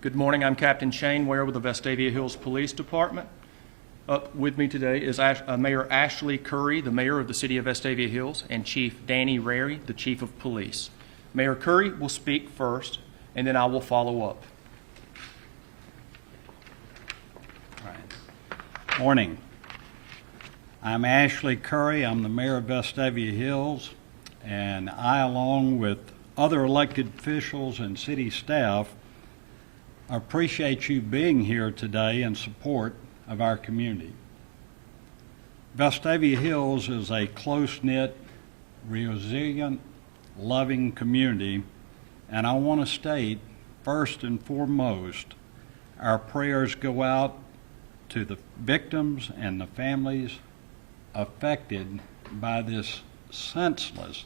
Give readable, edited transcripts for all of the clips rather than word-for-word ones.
Good morning. I'm Captain Shane Ware with the Vestavia Hills Police Department. Up with me today is Mayor Ashley Curry, the mayor of the city of Vestavia Hills, and Chief Danny Rary, the chief of police. Mayor Curry will speak first, and then I will follow up. All right. Morning. I'm Ashley Curry. I'm the mayor of Vestavia Hills, and I, along with other elected officials and city staff, appreciate you being here today in support of our community. Vestavia Hills is a close-knit, resilient, loving community, and I want to state, first and foremost, our prayers go out to the victims and the families affected by this senseless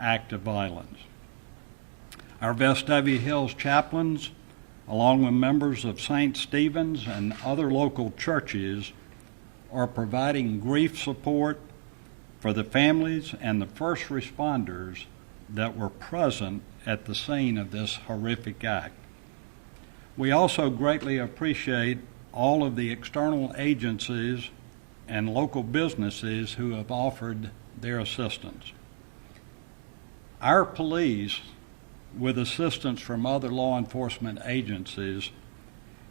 act of violence. Our Vestavia Hills chaplains, along with members of St. Stephen's and other local churches, are providing grief support for the families and the first responders that were present at the scene of this horrific act. We also greatly appreciate all of the external agencies and local businesses who have offered their assistance. Our police, with assistance from other law enforcement agencies,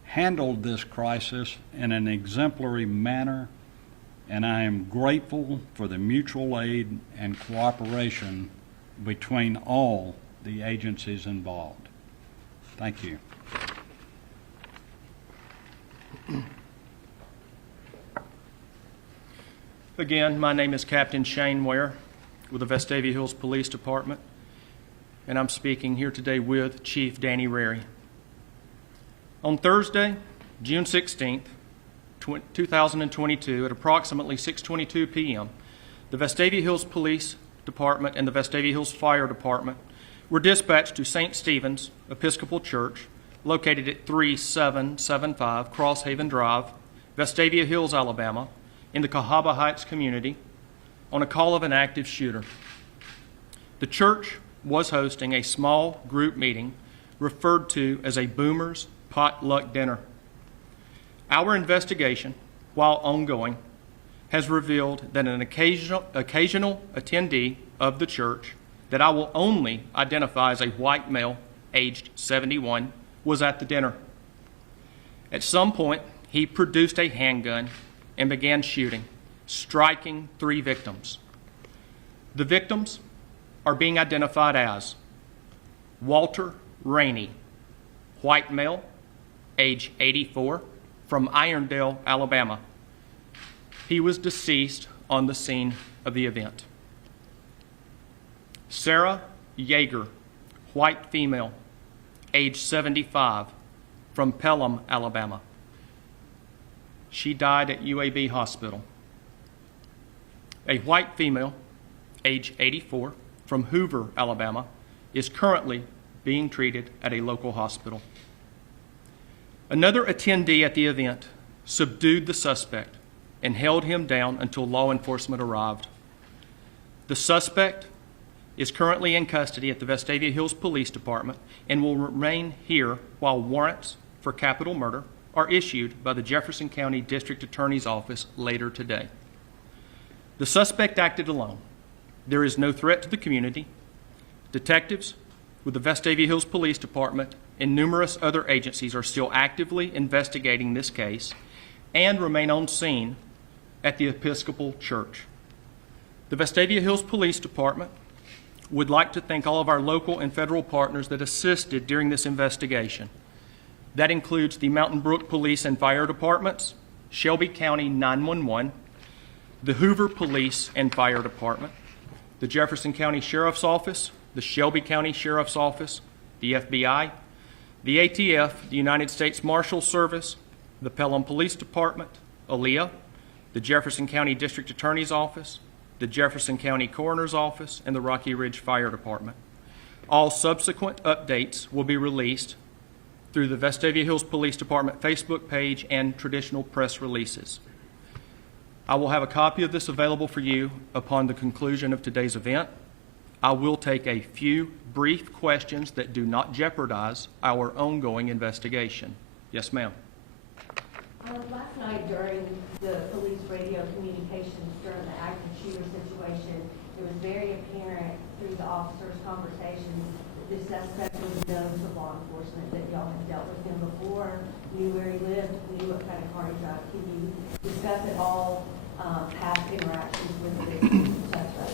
handled this crisis in an exemplary manner, and I am grateful for the mutual aid and cooperation between all the agencies involved. Thank you. Again, my name is Captain Shane Ware with the Vestavia Hills Police Department, and I'm speaking here today with Chief Danny Rary. On Thursday, June 16th, 2022, at approximately 6:22 p.m., the Vestavia Hills Police Department and the Vestavia Hills Fire Department were dispatched to St. Stephen's Episcopal Church, located at 3775 Crosshaven Drive, Vestavia Hills, Alabama, in the Cahaba Heights community, on a call of an active shooter. The church was hosting a small group meeting referred to as a Boomers Potluck Dinner. Our investigation, while ongoing, has revealed that an occasional attendee of the church that I will only identify as a white male aged 71 was at the dinner. At some point, he produced a handgun and began shooting, striking 3 victims. The victims are being identified as Walter Rainey, white male, age 84, from Irondale, Alabama. He was deceased on the scene of the event. Sarah Yeager, white female, age 75, from Pelham, Alabama. She died at UAB Hospital. A white female, age 84, from Hoover, Alabama, is currently being treated at a local hospital. Another attendee at the event subdued the suspect and held him down until law enforcement arrived. The suspect is currently in custody at the Vestavia Hills Police Department and will remain here while warrants for capital murder are issued by the Jefferson County District Attorney's Office later today. The suspect acted alone. There is no threat to the community. Detectives with the Vestavia Hills Police Department and numerous other agencies are still actively investigating this case and remain on scene at the Episcopal Church. The Vestavia Hills Police Department would like to thank all of our local and federal partners that assisted during this investigation. That includes the Mountain Brook Police and Fire Departments, Shelby County 911, the Hoover Police and Fire Department, the Jefferson County Sheriff's Office, the Shelby County Sheriff's Office, the FBI, the ATF, the United States Marshal Service, the Pelham Police Department, ALEA, the Jefferson County District Attorney's Office, the Jefferson County Coroner's Office, and the Rocky Ridge Fire Department. All subsequent updates will be released through the Vestavia Hills Police Department Facebook page and traditional press releases. I will have a copy of this available for you upon the conclusion of today's event. I will take a few brief questions that do not jeopardize our ongoing investigation. Yes, ma'am. Last night during the police radio communications during the active shooter situation, it was very apparent through the officers' conversations that this suspect was known to law enforcement, that y'all had dealt with him before, knew where he lived, knew what kind of car he drove. Can you discuss at all past interactions with the suspect?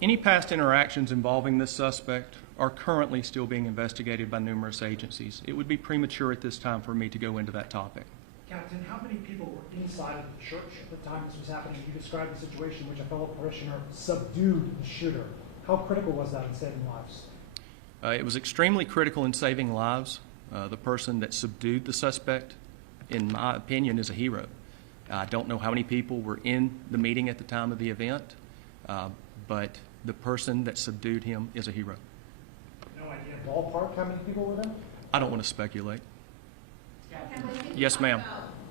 Any past interactions involving this suspect are currently still being investigated by numerous agencies. It would be premature at this time for me to go into that topic. Captain, how many people were inside of the church at the time this was happening? You described the situation in which a fellow parishioner subdued the shooter. How critical was that in saving lives? It was extremely critical in saving lives. The person that subdued the suspect, in my opinion, is a hero. I don't know how many people were in the meeting at the time of the event, but the person that subdued him is a hero. No idea ballpark how many people were there? I don't want to speculate. Yes, ma'am.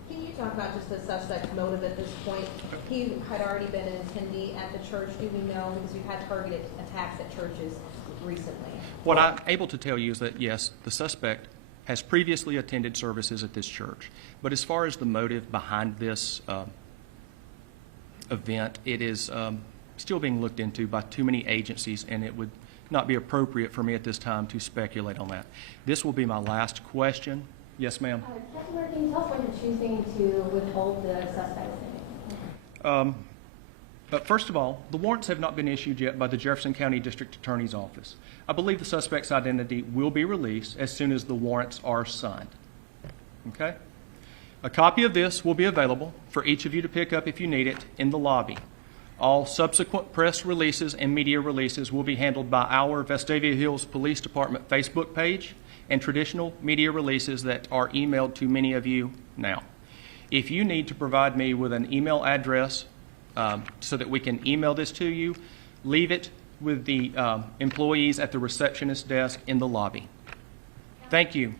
Can you talk about just the suspect's motive at this point? He had already been an attendee at the church, do we know? Because we've had targeted attacks at churches recently. What I'm able to tell you is that, yes, the suspect has previously attended services at this church. But as far as the motive behind this event, it is still being looked into by too many agencies, and it would not be appropriate for me at this time to speculate on that. This will be my last question. Yes, ma'am. Captain Ware, can you tell us why you're choosing to withhold the suspect's name? But first of all, the warrants have not been issued yet by the Jefferson County District Attorney's Office. I believe the suspect's identity will be released as soon as the warrants are signed. Okay? A copy of this will be available for each of you to pick up if you need it in the lobby. All subsequent press releases and media releases will be handled by our Vestavia Hills Police Department Facebook page and traditional media releases that are emailed to many of you now. If you need to provide me with an email address so that we can email this to you, leave it with the employees at the receptionist desk in the lobby. Thank you.